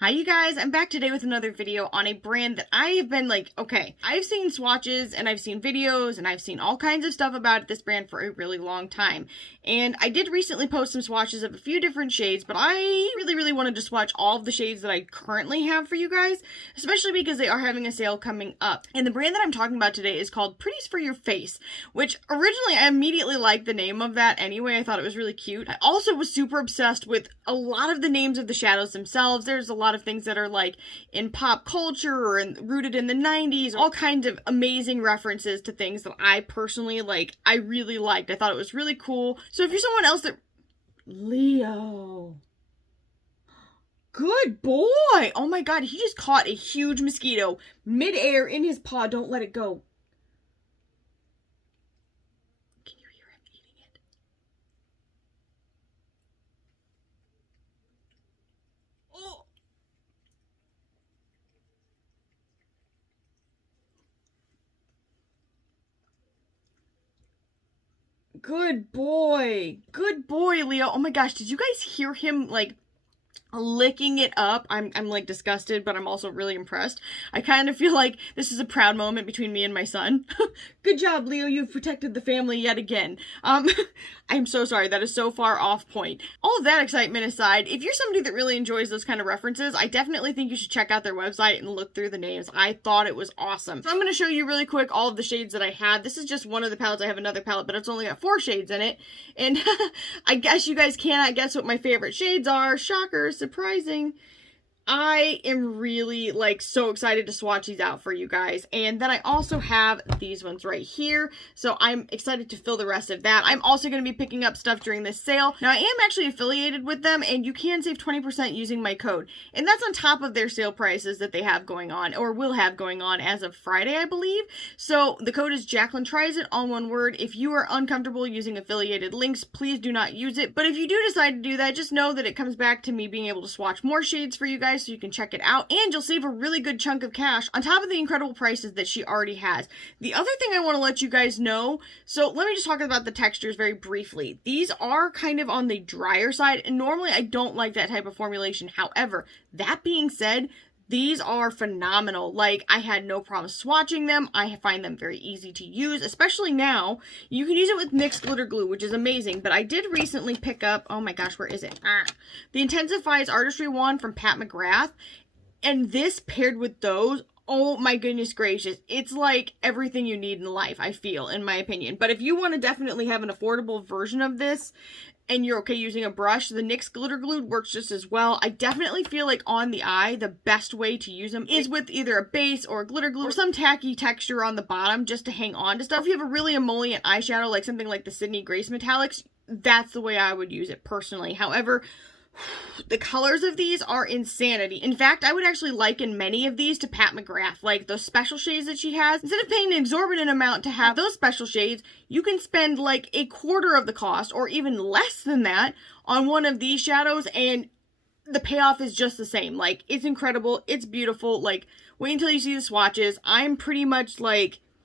Hi you guys, I'm back today with another video on a brand that I have been like, okay, I've seen swatches and I've seen videos and I've seen all kinds of stuff about this brand for a really long time. And I did recently post some swatches of a few different shades, but I really wanted to swatch all of the shades that I currently have for you guys, especially because they are having a sale coming up. And the brand that I'm talking about today is called Pretties for Your Face, which originally I immediately liked the name of that anyway. I thought it was really cute. I also was super obsessed with a lot of the names of the shadows themselves. There's a lot of things that are like in pop culture or rooted in the 90s, all kinds of amazing references to things that I personally I really liked. I thought it was really cool. So if you're someone else that... Leo. Good boy. Oh my god, he just caught a huge mosquito midair in his paw. Don't let it go. Can you hear him eating it? Oh. Good boy. Good boy, Leo. Oh my gosh, did you guys hear him licking it up? I'm like disgusted, but I'm also really impressed. I kind of feel like this is a proud moment between me and my son. Good job, Leo. You've protected the family yet again. I'm so sorry. That is so far off point. All of that excitement aside, if you're somebody that really enjoys those kind of references, I definitely think you should check out their website and look through the names. I thought it was awesome. So I'm going to show you really quick all of the shades that I had. This is just one of the palettes. I have another palette, but it's only got 4 shades in it. And I guess you guys cannot guess what my favorite shades are. Shocker, surprising. I am really so excited to swatch these out for you guys. And then I also have these ones right here. So I'm excited to fill the rest of that. I'm also going to be picking up stuff during this sale. Now I am actually affiliated with them and you can save 20% using my code. And that's on top of their sale prices that they have going on or will have going on as of Friday, I believe. So the code is Jaclyntriesit, all one word. If you are uncomfortable using affiliated links, please do not use it. But if you do decide to do that, just know that it comes back to me being able to swatch more shades for you guys so you can check it out, and you'll save a really good chunk of cash on top of the incredible prices that she already has. The other thing I want to let you guys know, so let me just talk about the textures very briefly. These are kind of on the drier side, and normally I don't like that type of formulation. However, that being said, these are phenomenal. I had no problem swatching them. I find them very easy to use, especially now. You can use it with mixed glitter glue, which is amazing. But I did recently pick up, oh my gosh, where is it? The Intensifies Artistry wand from Pat McGrath. And this paired with those, oh my goodness gracious. It's like everything you need in life, I feel, in my opinion. But if you want to definitely have an affordable version of this, and you're okay using a brush, the NYX Glitter Glue works just as well. I definitely feel like on the eye, the best way to use them is with either a base or a glitter glue or some tacky texture on the bottom just to hang on to stuff. If you have a really emollient eyeshadow, like something like the Sydney Grace Metallics, that's the way I would use it personally. However, the colors of these are insanity. In fact, I would actually liken many of these to Pat McGrath, like those special shades that she has. Instead of paying an exorbitant amount to have those special shades, you can spend like a quarter of the cost or even less than that on one of these shadows and the payoff is just the same. It's incredible. It's beautiful. Wait until you see the swatches. I'm pretty much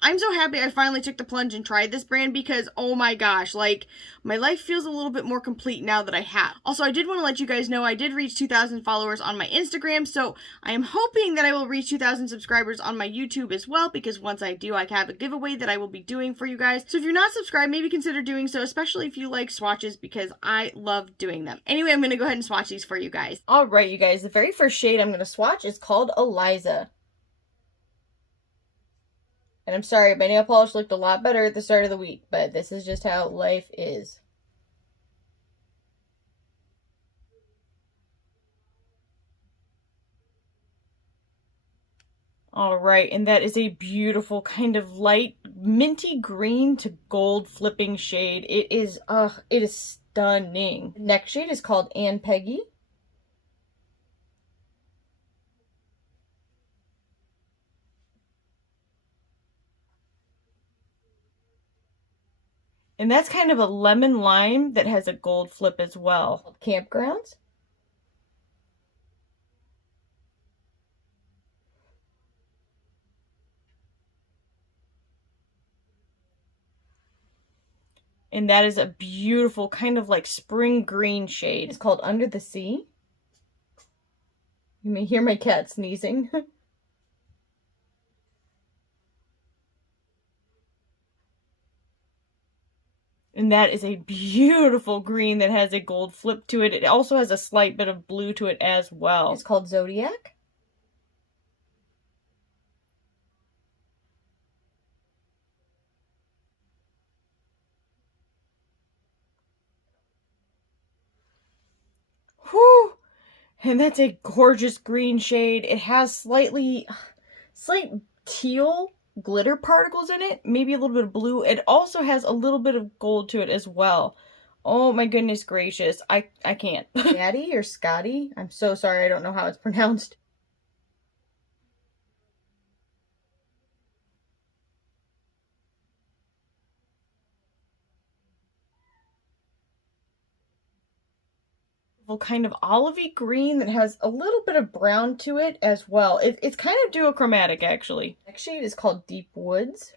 I'm so happy I finally took the plunge and tried this brand because, oh my gosh, my life feels a little bit more complete now that I have. Also, I did want to let you guys know I did reach 2,000 followers on my Instagram, so I am hoping that I will reach 2,000 subscribers on my YouTube as well, because once I do, I have a giveaway that I will be doing for you guys. So if you're not subscribed, maybe consider doing so, especially if you like swatches, because I love doing them. Anyway, I'm going to go ahead and swatch these for you guys. All right, you guys, the very first shade I'm going to swatch is called Eliza. And I'm sorry, my nail polish looked a lot better at the start of the week, but this is just how life is. All right, and that is a beautiful kind of light minty green to gold flipping shade. It is stunning. Next shade is called Ann Peggy. And that's kind of a lemon lime that has a gold flip as well. Campgrounds. And that is a beautiful kind of spring green shade. It's called Under the Sea. You may hear my cat sneezing. And that is a beautiful green that has a gold flip to it. It also has a slight bit of blue to it as well. It's called Zodiac. Whew! And that's a gorgeous green shade. It has slight teal glitter particles in it, maybe a little bit of blue. It also has a little bit of gold to it as well. Oh my goodness gracious. I can't. Scotty or Scotty? I'm so sorry, I don't know how it's pronounced. Kind of olivey green that has a little bit of brown to it as well. It's kind of duochromatic actually. Next shade is called Deep Woods.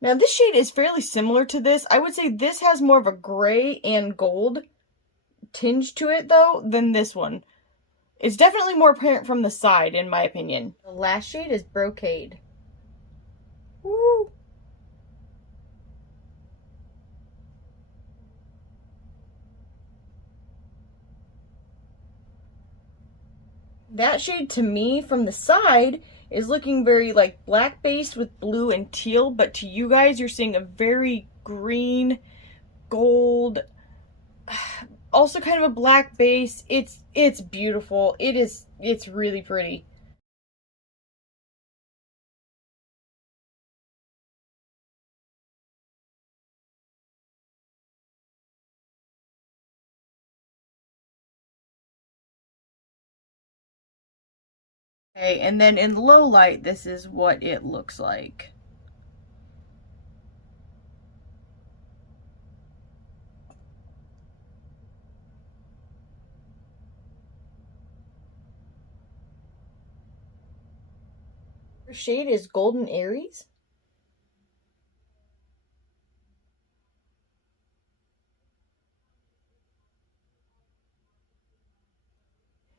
Now this shade is fairly similar to this. I would say this has more of a gray and gold tinge to it though than this one. It's definitely more apparent from the side in my opinion. The last shade is Brocade. Woo! That shade to me from the side is looking very like black based with blue and teal, but to you guys you're seeing a very green, gold, also kind of a black base. It's beautiful. It's really pretty. Okay, and then in low light, this is what it looks like. Her shade is Golden Aries.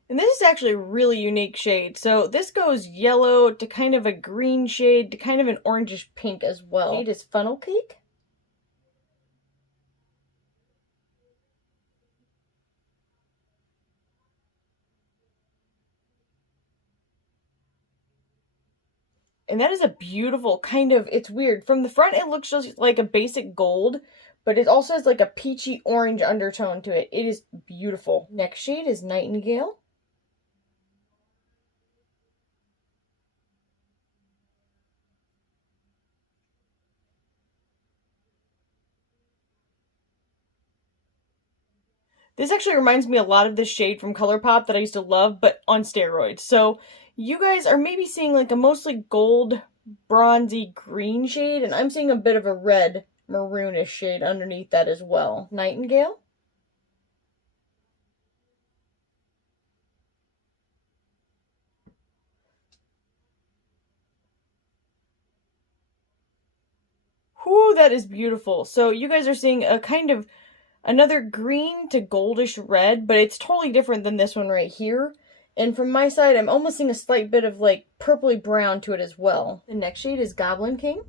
And this is actually a really unique shade. So this goes yellow to kind of a green shade to kind of an orangish pink as well. The shade is Funnel Cake. And that is a beautiful kind of, it's weird. From the front, it looks just like a basic gold, but it also has like a peachy orange undertone to it. It is beautiful. Next shade is Nightingale. This actually reminds me a lot of this shade from ColourPop that I used to love, but on steroids. So you guys are maybe seeing like a mostly gold, bronzy green shade, and I'm seeing a bit of a red, maroonish shade underneath that as well. Nightingale. Whoo, that is beautiful. So you guys are seeing a kind of another green to goldish red, but it's totally different than this one right here. And from my side, I'm almost seeing a slight bit of like purpley brown to it as well. The next shade is Goblin King.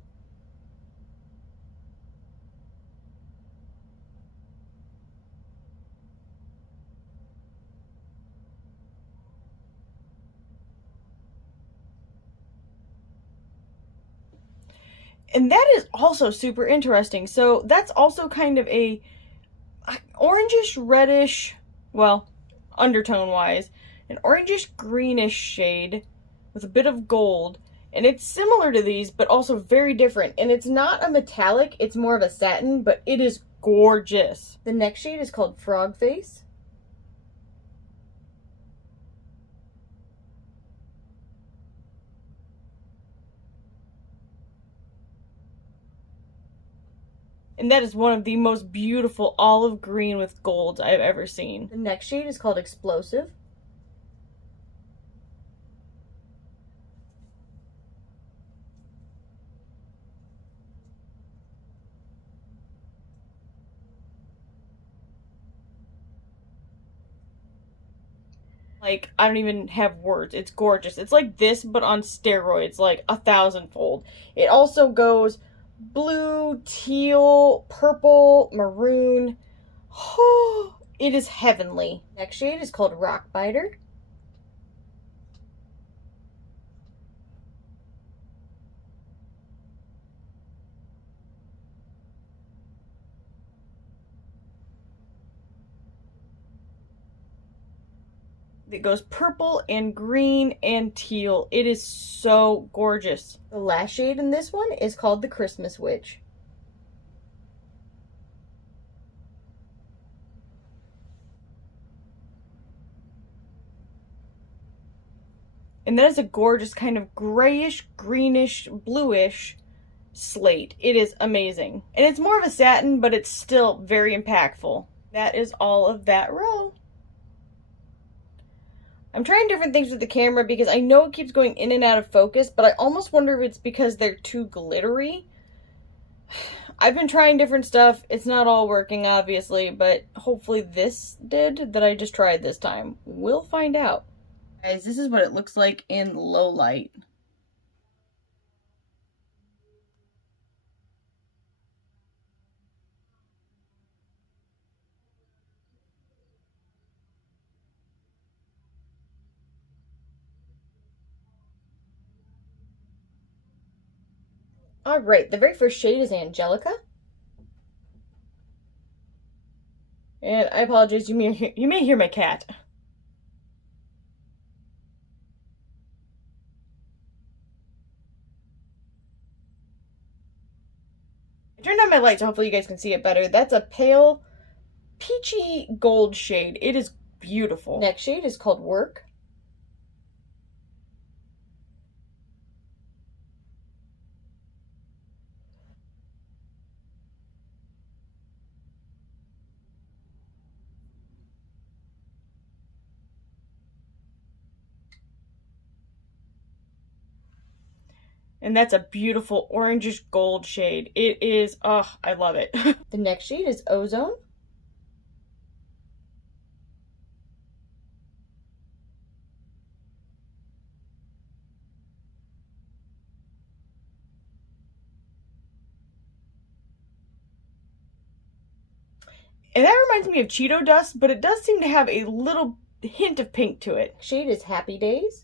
And that is also super interesting. So that's also kind of a orangish reddish, well, undertone wise, an orangish greenish shade with a bit of gold. And it's similar to these, but also very different. And it's not a metallic, it's more of a satin, but it is gorgeous. The next shade is called Frog Face. And that is one of the most beautiful olive green with gold I've ever seen. The next shade is called Explosive. Like, I don't even have words. It's gorgeous. It's like this, but on steroids, like 1,000-fold. It also goes blue, teal, purple, maroon. Oh, it is heavenly. Next shade is called Rock Biter. It goes purple and green and teal. It is so gorgeous. The last shade in this one is called the Christmas Witch. And that is a gorgeous kind of grayish, greenish, bluish slate. It is amazing. And it's more of a satin, but it's still very impactful. That is all of that row. I'm trying different things with the camera because I know it keeps going in and out of focus, but I almost wonder if it's because they're too glittery. I've been trying different stuff. It's not all working, obviously, but hopefully this did that I just tried this time. We'll find out. Guys, this is what it looks like in low light. All right, the very first shade is Angelica. And I apologize, you may hear my cat. I turned on my light so hopefully you guys can see it better. That's a pale peachy gold shade. It is beautiful. Next shade is called Work. And that's a beautiful orangish gold shade. It is, oh, I love it. The next shade is Ozone. And that reminds me of Cheeto Dust, but it does seem to have a little hint of pink to it. Shade is Happy Days.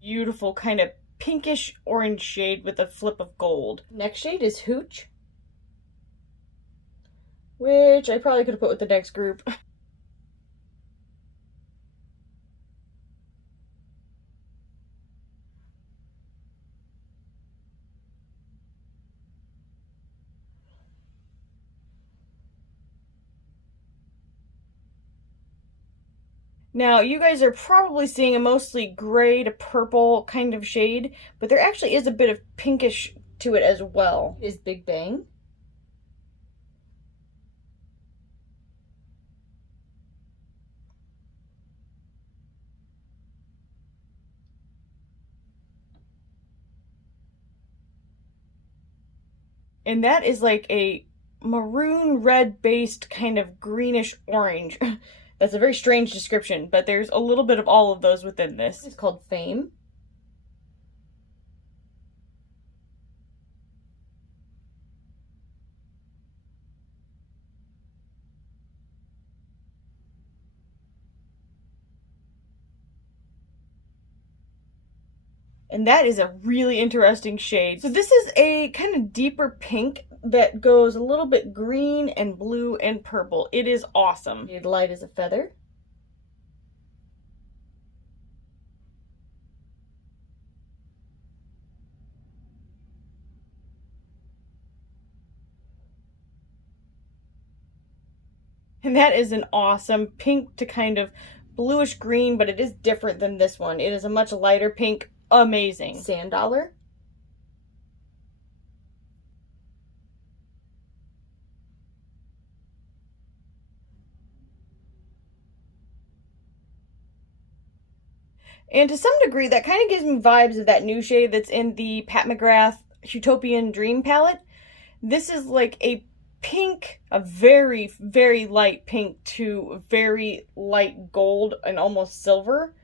Beautiful kind of pinkish orange shade with a flip of gold. Next shade is Hooch, which I probably could have put with the next group. Now, you guys are probably seeing a mostly gray to purple kind of shade, but there actually is a bit of pinkish to it as well. Is Big Bang. And that is like a maroon red based kind of greenish orange. That's a very strange description, but there's a little bit of all of those within this. It's called Fame. And that is a really interesting shade. So this is a kind of deeper pink that goes a little bit green and blue and purple. It is awesome. Light as a Feather. And that is an awesome pink to kind of bluish green, but it is different than this one. It is a much lighter pink. Amazing. Sand Dollar. And to some degree, that kind of gives me vibes of that new shade that's in the Pat McGrath Utopian Dream palette. This is like a pink, a very, very light pink to very light gold and almost silver.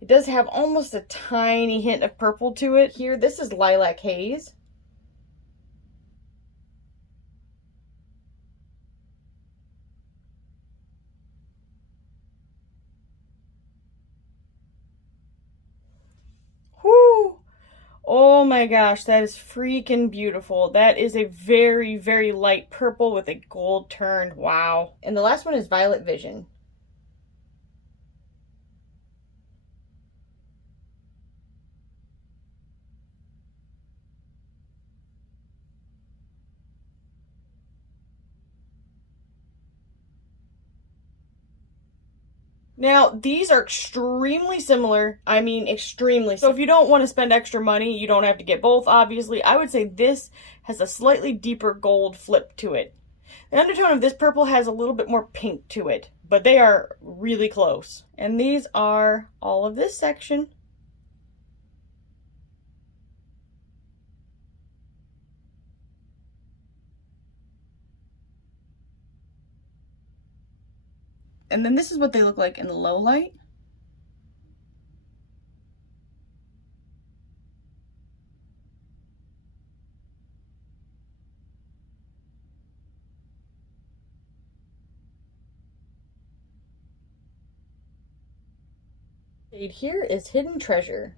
It does have almost a tiny hint of purple to it. Here, this is Lilac Haze. Whoo! Oh my gosh, that is freaking beautiful. That is a very, very light purple with a gold turn. Wow. And the last one is Violet Vision. Now, these are extremely similar. I mean, extremely. So if you don't want to spend extra money, you don't have to get both, obviously. I would say this has a slightly deeper gold flip to it. The undertone of this purple has a little bit more pink to it, but they are really close. And these are all of this section. And then this is what they look like in the low light. Shade here is Hidden Treasure.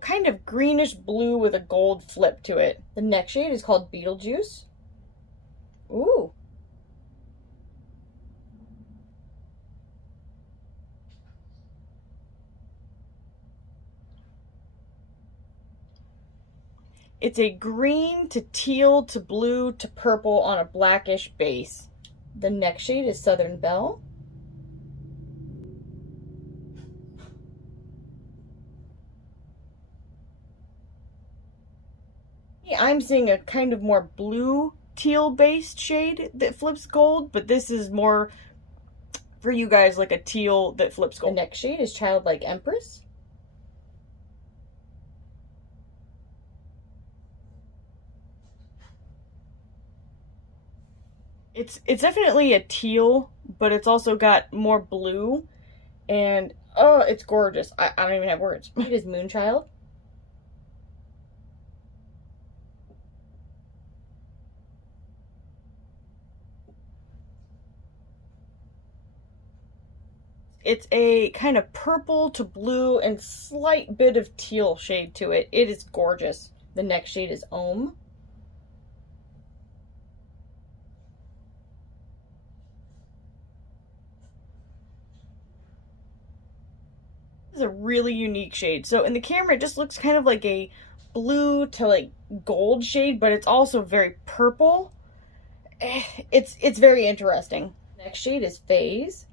Kind of greenish blue with a gold flip to it. The next shade is called Beetlejuice. Ooh. It's a green to teal to blue to purple on a blackish base. The next shade is Southern Belle. I'm seeing a kind of more blue teal based shade that flips gold, but this is more for you guys like a teal that flips gold. The next shade is Childlike Empress. It's definitely a teal, but it's also got more blue, and oh, it's gorgeous. I don't even have words. It is Moonchild. It's a kind of purple to blue and slight bit of teal shade to it. It is gorgeous. The next shade is Ohm. This is a really unique shade. So in the camera, it just looks kind of like a blue to like gold shade, but it's also very purple. It's very interesting. Next shade is Phase.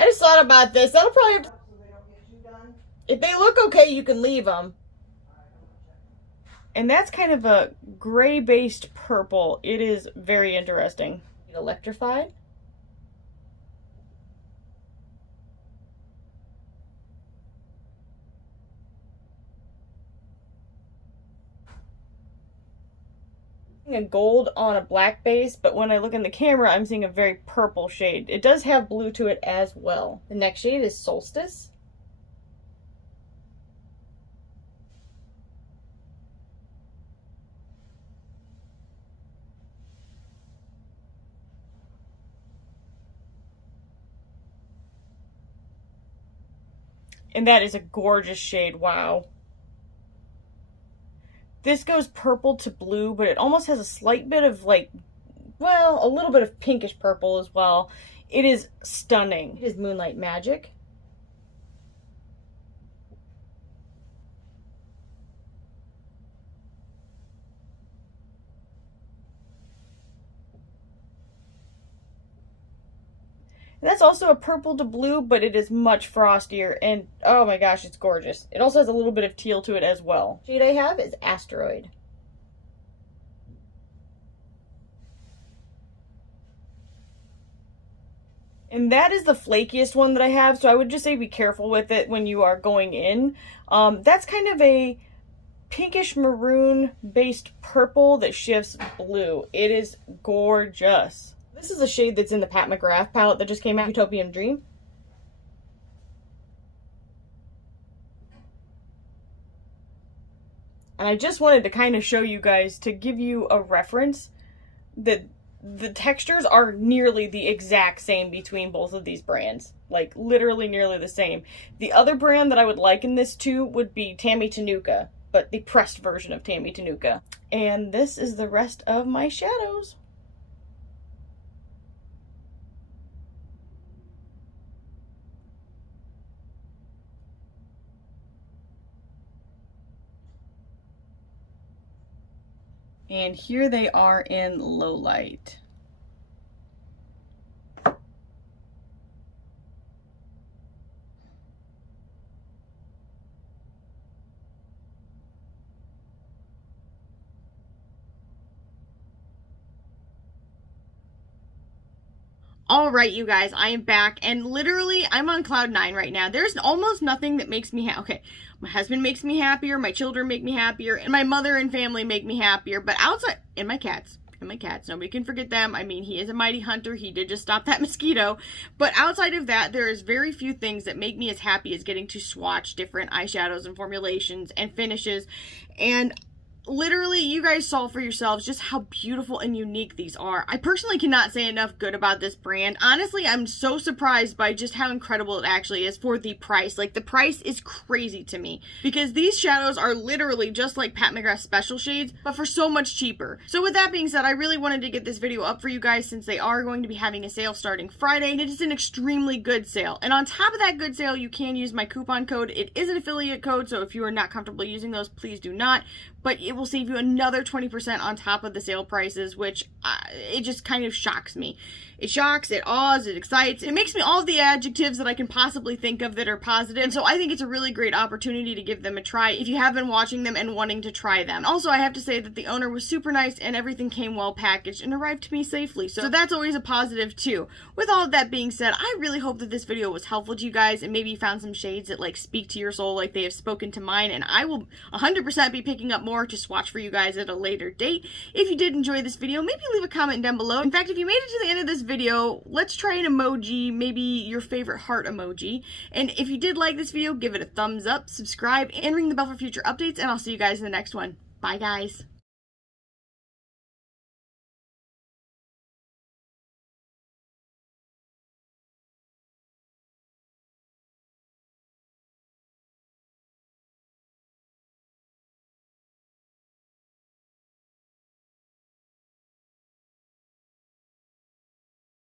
I just thought about this. That'll probably have to... If they look okay, you can leave them. And that's kind of a gray-based purple. It is very interesting. Electrified. A gold on a black base, but when I look in the camera, I'm seeing a very purple shade. It does have blue to it as well. The next shade is Solstice. And that is a gorgeous shade, wow. This goes purple to blue, but it almost has a slight bit of like, well, a little bit of pinkish purple as well. It is stunning. It is Moonlight Magic. And that's also a purple to blue, but it is much frostier, and oh my gosh, it's gorgeous. It also has a little bit of teal to it as well. Shade I have is Asteroid. And that is the flakiest one that I have, so I would just say be careful with it when you are going in. That's kind of a pinkish maroon based purple that shifts blue. It is gorgeous. This is a shade that's in the Pat McGrath palette that just came out, Utopian Dream. And I just wanted to kind of show you guys, to give you a reference, that the textures are nearly the exact same between both of these brands. Like, literally nearly the same. The other brand that I would liken this to would be Tammy Tenuka, but the pressed version of Tammy Tenuka. And this is the rest of my shadows. And here they are in low light. All right, you guys, I am back, and literally, I'm on cloud 9 right now. There's almost nothing that makes me happy. Okay, my husband makes me happier, my children make me happier, and my mother and family make me happier, but outside, and my cats, nobody can forget them. I mean, he is a mighty hunter. He did just stop that mosquito, but outside of that, there is very few things that make me as happy as getting to swatch different eyeshadows and formulations and finishes, and literally, you guys saw for yourselves just how beautiful and unique these are. I personally cannot say enough good about this brand. Honestly, I'm so surprised by just how incredible it actually is for the price. Like, the price is crazy to me, because these shadows are literally just like Pat McGrath special shades, but for so much cheaper. So with that being said, I really wanted to get this video up for you guys, since they are going to be having a sale starting Friday, and it is an extremely good sale. And on top of that good sale, you can use my coupon code. It is an affiliate code, so if you are not comfortable using those, please do not. But it will save you another 20% on top of the sale prices, which it just kind of shocks me. It shocks, it awes, it excites. It makes me all of the adjectives that I can possibly think of that are positive. And so I think it's a really great opportunity to give them a try if you have been watching them and wanting to try them. Also, I have to say that the owner was super nice and everything came well packaged and arrived to me safely. So that's always a positive too. With all of that being said, I really hope that this video was helpful to you guys, and maybe you found some shades that like speak to your soul like they have spoken to mine. And I will 100% be picking up more to swatch for you guys at a later date. If you did enjoy this video, maybe leave a comment down below. In fact, if you made it to the end of this video, let's try an emoji, maybe your favorite heart emoji. And if you did like this video, give it a thumbs up, subscribe, and ring the bell for future updates, and I'll see you guys in the next one. Bye, guys.